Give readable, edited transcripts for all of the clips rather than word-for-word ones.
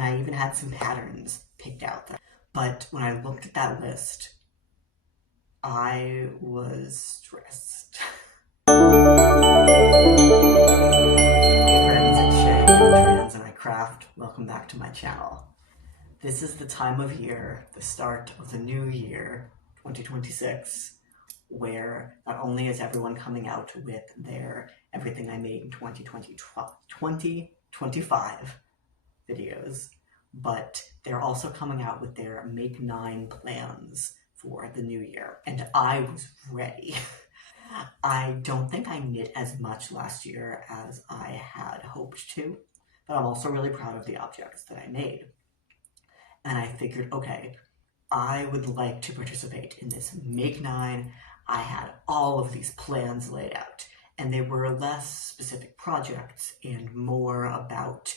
and I even had some patterns picked out there. But when I looked at that list, I was stressed. Hey friends, it's Shay from Trans and I Craft. Welcome back to my channel. This is the time of year, the start of the new year, 2026, where not only is everyone coming out with their Everything I Made in 2025 videos, but they're also coming out with their Make 9 plans for the new year, and I was ready. I don't think I knit as much last year as I had hoped to, but I'm also really proud of the objects that I made. And I figured, okay, I would like to participate in this Make 9. I had all of these plans laid out, and they were less specific projects and more about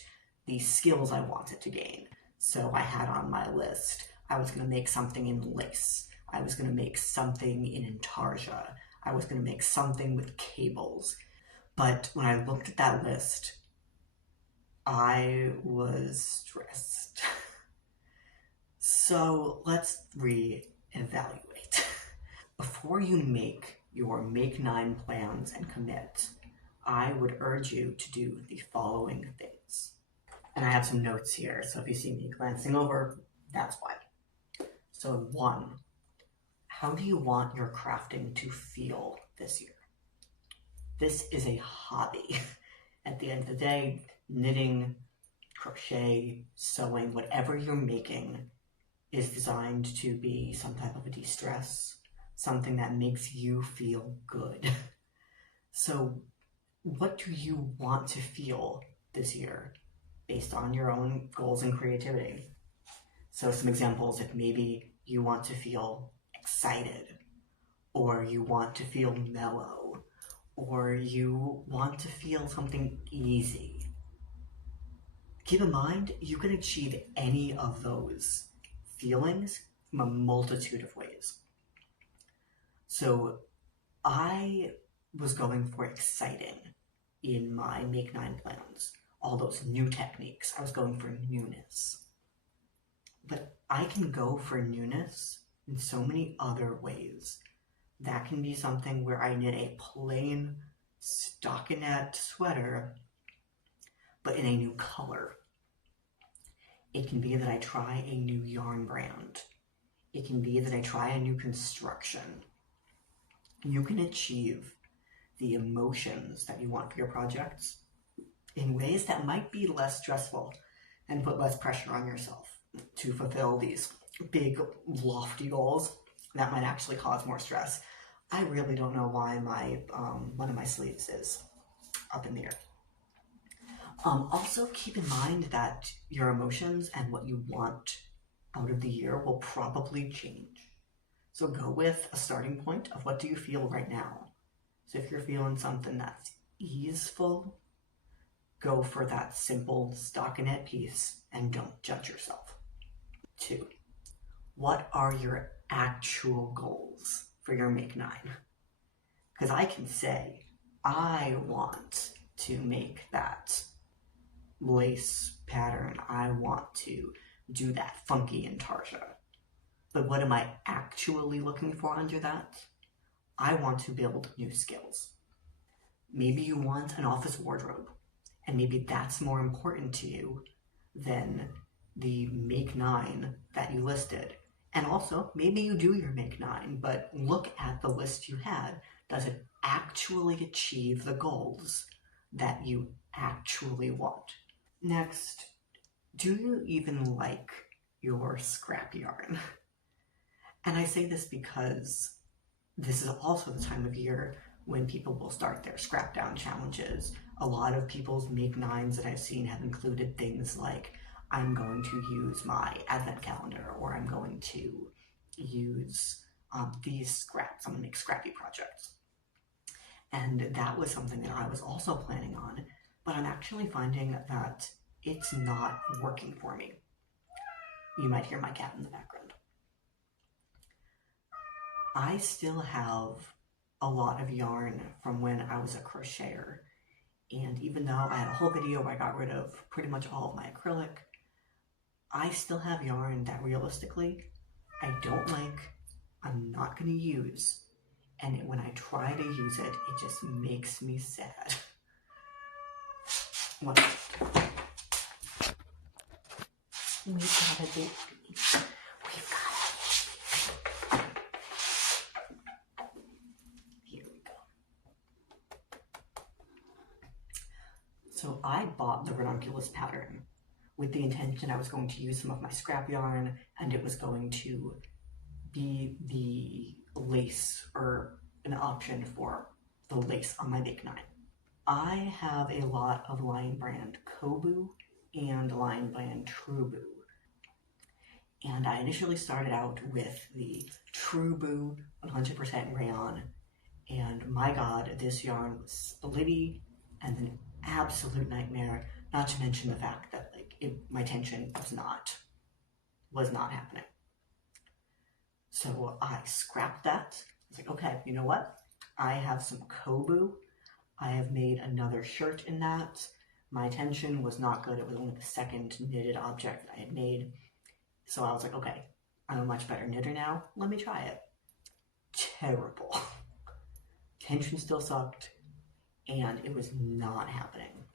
the skills I wanted to gain. So I had on my list, I was going to make something in lace. I was going to make something in intarsia. I was going to make something with cables. But when I looked at that list, I was stressed. So let's re-evaluate. Before you make your Make 9 plans and commit, I would urge you to do the following things. And I have some notes here, so if you see me glancing over, that's why. So 1, how do you want your crafting to feel this year? This is a hobby. At the end of the day, knitting, crochet, sewing, whatever you're making is designed to be some type of a de-stress, something that makes you feel good. So what do you want to feel this year based on your own goals and creativity? So some examples, if maybe you want to feel excited, or you want to feel mellow, or you want to feel something easy. Keep in mind, you can achieve any of those feelings from a multitude of ways. So I was going for exciting in my Make 9 plans. All those new techniques, I was going for newness. But I can go for newness in so many other ways. That can be something where I knit a plain stockinette sweater, but in a new color. It can be that I try a new yarn brand. It can be that I try a new construction. You can achieve the emotions that you want for your projects in ways that might be less stressful and put less pressure on yourself to fulfill these big, lofty goals that might actually cause more stress. I really don't know why my one of my sleeves is up in the air. Also keep in mind that your emotions and what you want out of the year will probably change. So go with a starting point of what do you feel right now. So if you're feeling something that's easeful, go for that simple stockinette piece and don't judge yourself. 2, what are your actual goals for your Make 9? Because I can say, I want to make that lace pattern. I want to do that funky intarsia. But what am I actually looking for under that? I want to build new skills. Maybe you want an office wardrobe, and maybe that's more important to you than the Make 9 that you listed. And also, maybe you do your Make 9, but look at the list you had. Does it actually achieve the goals that you actually want? Next, do you even like your scrap yarn? And I say this because this is also the time of year when people will start their scrap down challenges. A lot of people's Make 9s that I've seen have included things like, I'm going to use my advent calendar, or I'm going to use these scraps. I'm going to make scrappy projects. And that was something that I was also planning on, but I'm actually finding that it's not working for me. You might hear my cat in the background. I still have a lot of yarn from when I was a crocheter, and even though I had a whole video where I got rid of pretty much all of my acrylic, I still have yarn that realistically I don't like, I'm not going to use, and when I try to use it, it just makes me sad. What? We've got a baby. We've got a baby. Here we go. So I bought the ranunculus pattern with the intention I was going to use some of my scrap yarn, and it was going to be the lace, or an option for the lace on my Make 9. I have a lot of Lion Brand Kobu and Lion Brand Trubu. And I initially started out with the Trubu 100% rayon, and my god, this yarn was splitty and an absolute nightmare, not to mention the fact that my tension was not happening. So I scrapped that. I was like, okay, you know what? I have some Kobu. I have made another shirt in that. My tension was not good. It was only the second knitted object that I had made. So I was like, okay, I'm a much better knitter now. Let me try it. Terrible. Tension still sucked, and it was not happening.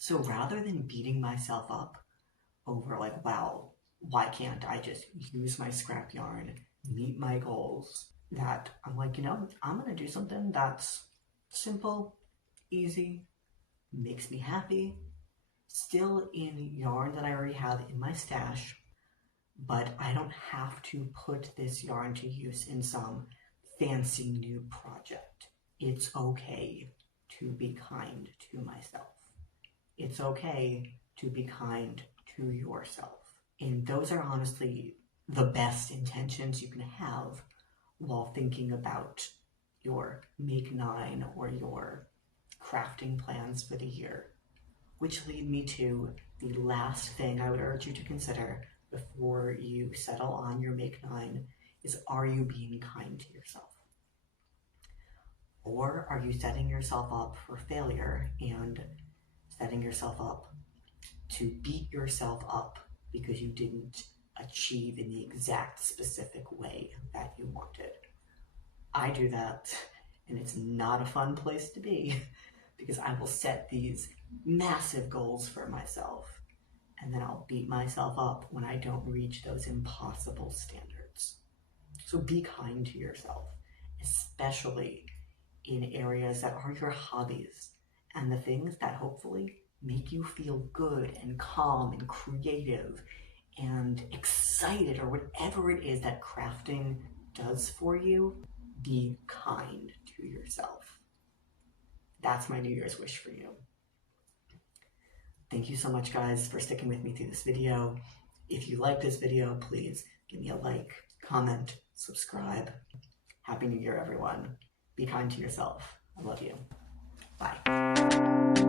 So rather than beating myself up over like, wow, why can't I just use my scrap yarn, meet my goals, that I'm like, you know, I'm gonna do something that's simple, easy, makes me happy, still in yarn that I already have in my stash, but I don't have to put this yarn to use in some fancy new project. It's okay to be kind to myself. It's okay to be kind to yourself. And those are honestly the best intentions you can have while thinking about your Make 9 or your crafting plans for the year. Which lead me to the last thing I would urge you to consider before you settle on your Make 9 is, are you being kind to yourself? Or are you setting yourself up for failure and setting yourself up to beat yourself up because you didn't achieve in the exact specific way that you wanted? I do that, and it's not a fun place to be because I will set these massive goals for myself, and then I'll beat myself up when I don't reach those impossible standards. So be kind to yourself, especially in areas that are your hobbies and the things that hopefully make you feel good and calm and creative and excited, or whatever it is that crafting does for you. Be kind to yourself. That's my New Year's wish for you. Thank you so much, guys, for sticking with me through this video. If you like this video, please give me a like, comment, subscribe. Happy New Year, everyone. Be kind to yourself. I love you. Bye.